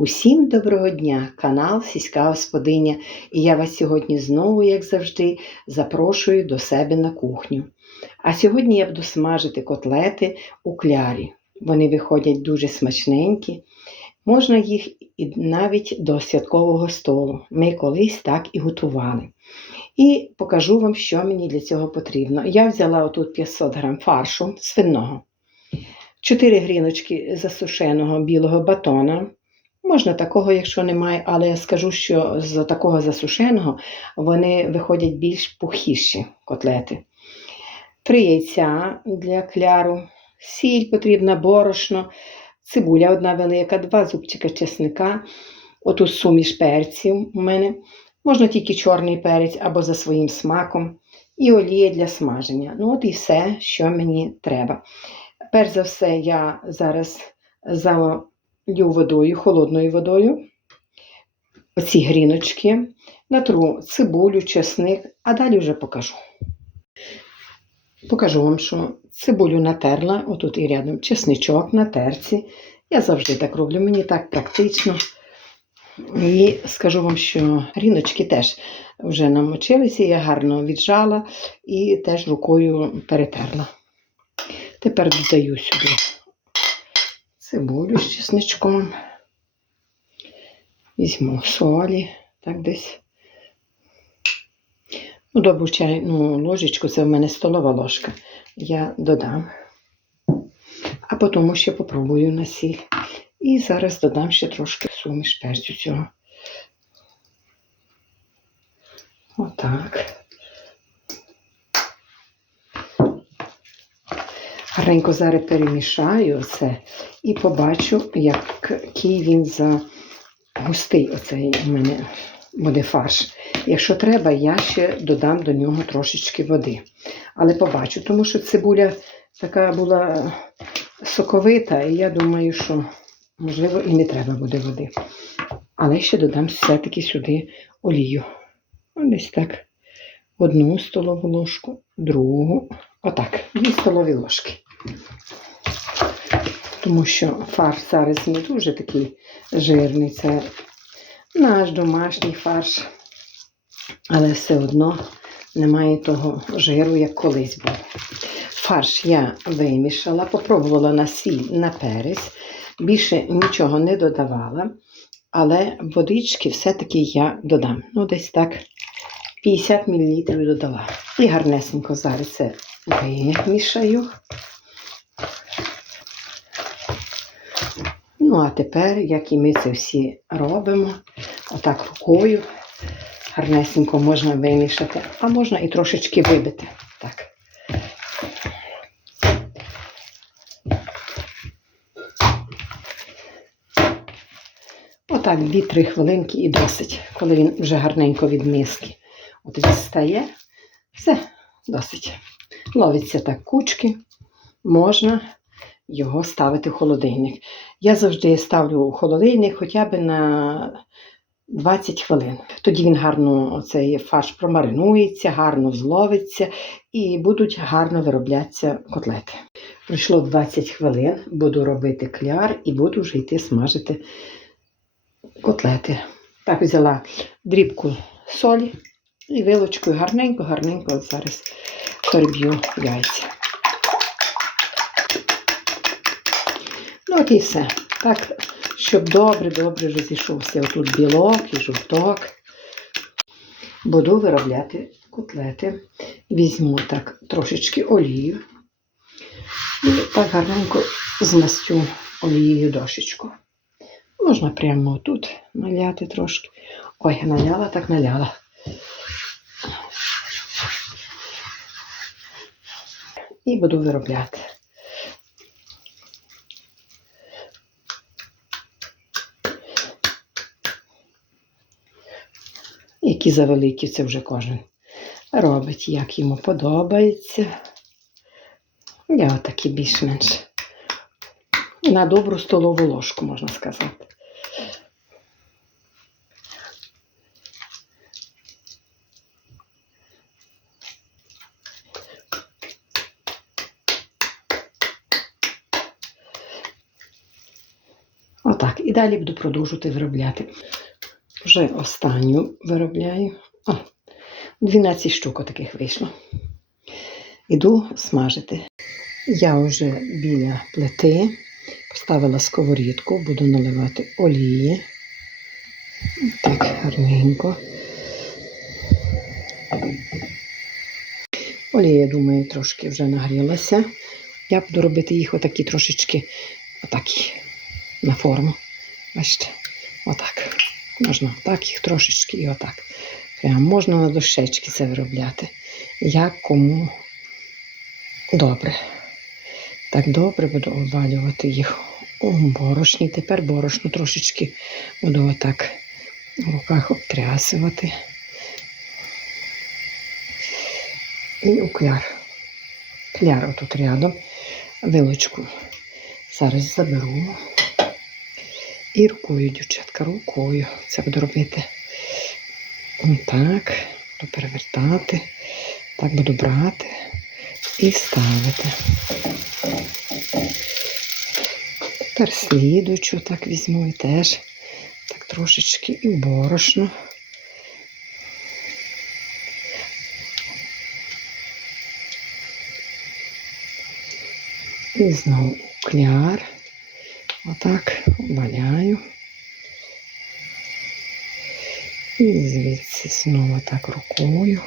Усім доброго дня, канал Сільська Господиня, і я вас сьогодні знову, як завжди, запрошую до себе на кухню. А сьогодні я буду смажити котлети у клярі. Вони виходять дуже смачненькі. Можна їх і навіть до святкового столу. Ми колись так і готували. І покажу вам, що мені для цього потрібно. Я взяла отут 500 грам фаршу свиного, 4 гріночки засушеного білого батона. Можна такого, якщо немає, але я скажу, що з такого засушеного вони виходять більш пухіші котлети. Три яйця для кляру, сіль потрібна, борошно, цибуля одна велика, два зубчика чесника, отут суміш перців у мене. Можна тільки чорний перець або за своїм смаком, і олія для смаження. Ну, от і все, що мені треба. Перш за все, я зараз залю водою, холодною водою, оці гріночки, натру цибулю, чесник, а далі вже покажу. Покажу вам, що цибулю натерла, отут і рядом чесничок на терці. Я завжди так роблю, мені так практично. І скажу вам, що гріночки теж вже намочилися, я гарно віджала і теж рукою перетерла. Тепер додаю сюди цибулю з чесничком. Візьму солі, так десь. Ну, добру чайну ложечку, це в мене столова ложка. Я додам. А потім ще попробую на сіль. І зараз додам ще трошки суміш перцю цього. Отак. Гарненько зараз перемішаю це і побачу, який він за густий оцей у мене буде фарш. Якщо треба, я ще додам до нього трошечки води. Але побачу, тому що цибуля така була соковита, і я думаю, що, можливо, і не треба буде води. Але ще додам все-таки сюди олію. Ось так. Одну столову ложку, другу. Отак, дві столові ложки. Тому що фарш зараз не дуже такий жирний. Це наш домашній фарш. Але все одно немає того жиру, як колись був. Фарш я вимішала, попробувала на сіль, на перець. Більше нічого не додавала, але водички все-таки я додам. Ну, десь так 50 мл додала. І гарнесенько зараз це вимішаю. Ну, а тепер, як і ми це всі робимо, отак рукою гарнесенько можна вимішати, а можна і трошечки вибити. Так. Отак 2-3 хвилинки і досить, коли він вже гарненько від миски. От відстає, все, досить. Ловиться так кучки, можна його ставити в холодильник. Я завжди ставлю у холодильник хоча б на 20 хвилин. Тоді він гарно, цей фарш промаринується, гарно зловиться і будуть гарно вироблятися котлети. Пройшло 20 хвилин, буду робити кляр і буду вже йти смажити котлети. Так, взяла дрібку солі і вилочкою гарненько-гарненько зараз переб'ю яйця. Ну, от і все. Так, щоб добре-добре розійшовся отут білок і жовток. Буду виробляти котлети. Візьму так трошечки олію. І так гарненько змастю олією дошечку. Можна прямо тут наляти трошки. Ой, наляла, так наляла. І буду виробляти. Які завеликі, це вже кожен робить, як йому подобається. Я отакі більш-менш на добру столову ложку, можна сказати. Отак. І далі буду продовжувати виробляти. Вже останню виробляю. О, 12 штук таких вийшло. Іду смажити. Я вже біля плити поставила сковорідку, буду наливати олії. Так, гарненько. Олія, думаю, трошки вже нагрілася. Я буду робити їх отакі трошечки отакі на форму. Бачите, отак. Можна отак їх трошечки і отак. Прямо можна на дощечки це виробляти. Як кому добре. Так добре буду обвалювати їх у борошні. Тепер борошно трошечки буду отак в руках обтрясувати. І у кляр. Кляр отут рядом. Вилочку зараз заберу. І рукою, дівчатка, рукою це буду робити. Так, буду перевертати. Так буду брати і ставити. Тепер слідуючу так візьму і теж так трошечки і борошно. І знову кляр. Отак валяю. І звідси знову так рукою.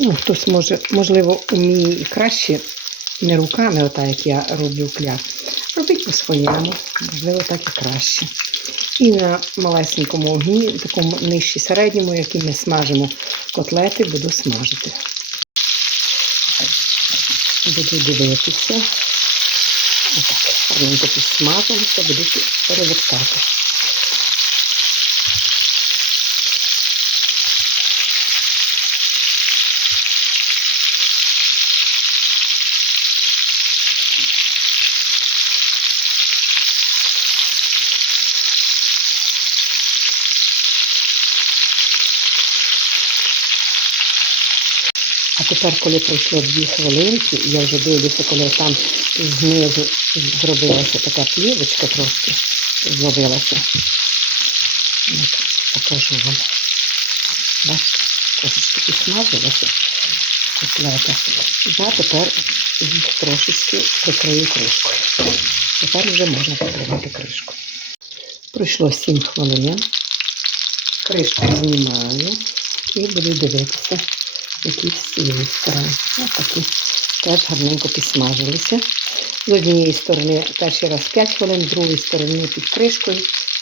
Ну, хтось може, можливо, вміє і краще не руками, отак як я роблю кляр. Робіть по-своєму, можливо, так і краще. І на малесенькому огні, такому нижчі середньому, який ми смажимо котлети, буду смажити. Буду дивитися. Отак, гарненько підсмажилися, буду перевертати. А тепер, коли пройшло дві хвилинки, я вже дивлюся, коли там знизу зробилася така плівочка трошки, зловилася. От, покажу вам. Бачите, трошечки підсмажилася котлета. Я тепер їх трошечки прикрию кришкою. Тепер вже можна прикривати кришку. Пройшло 7 хвилин. Кришку знімаю і буду дивитися які з цієї сторони. Ось такі теж гарненько підсмажилися. З однієї сторони перший раз 5 хвилин, з другої сторони під кришкою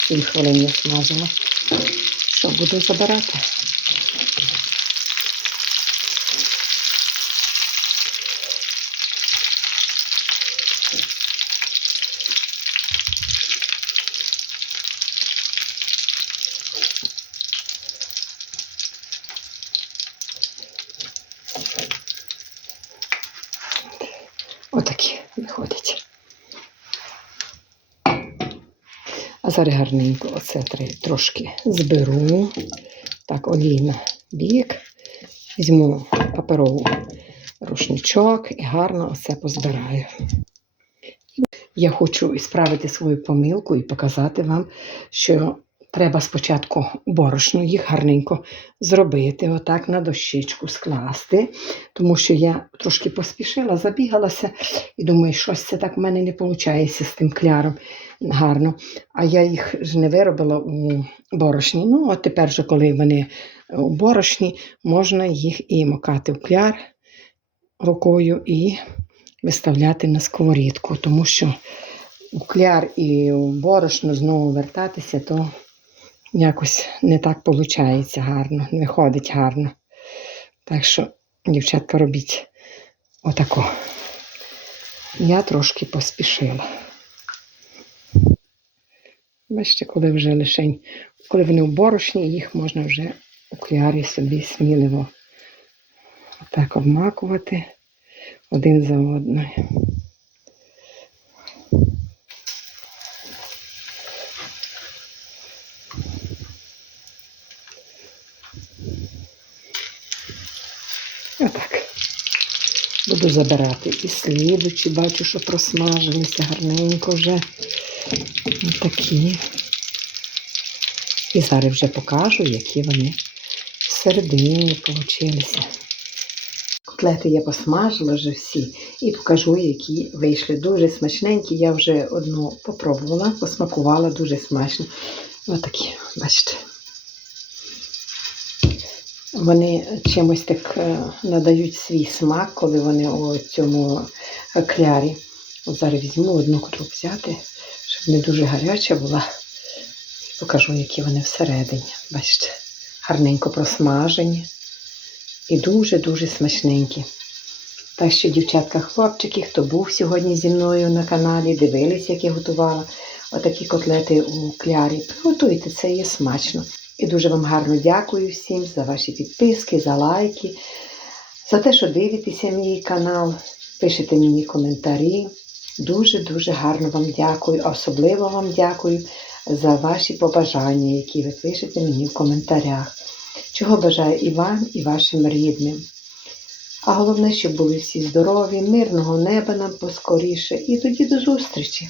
7 хвилин я смажила. Що буду забирати? Отакі виходять. А зараз гарненько оце тр- трошки зберу. Так, олій на бік. Візьму паперову рушничок і гарно оце позбираю. Я хочу справити свою помилку і показати вам, що треба спочатку борошно їх гарненько зробити, отак на дощечку скласти, тому що я трошки поспішила, забігалася і думаю, щось це так в мене не виходить з тим кляром гарно. А я їх ж не виробила у борошні. Ну, от тепер, вже, коли вони у борошні, можна їх і макати в кляр рукою і виставляти на сковорідку, тому що у кляр і у борошно знову вертатися, то якось не так виходить гарно, не виходить гарно. Так що, дівчатка, робіть отако. Я трошки поспішила. Бачите, коли вже лишень, коли вони в борошні, їх можна вже у клярі собі сміливо отак обмакувати один за одною. Буду забирати і слідучі, бачу, що просмажилися гарненько вже. Ось такі. І зараз вже покажу, які вони всередині получилися. Котлети я посмажила вже всі і покажу, які вийшли. Дуже смачненькі. Я вже одну попробувала, посмакувала дуже смачно. Отакі, бачите. Вони чимось так е, надають свій смак, коли вони у цьому клярі. От зараз візьму одну котру взяти, щоб не дуже гаряча була. Покажу, які вони всередині. Бачите, гарненько просмажені і дуже-дуже смачненькі. Так що, дівчатка, хлопчики, хто був сьогодні зі мною на каналі, дивились, як я готувала отакі котлети у клярі, приготуйте, це є смачно. І дуже вам гарно дякую всім за ваші підписки, за лайки, за те, що дивитеся мій канал, пишете мені коментарі. Дуже-дуже гарно вам дякую. Особливо вам дякую за ваші побажання, які ви пишете мені в коментарях. Чого бажаю і вам, і вашим рідним. А головне, щоб були всі здорові, мирного неба нам поскоріше. І тоді до зустрічі!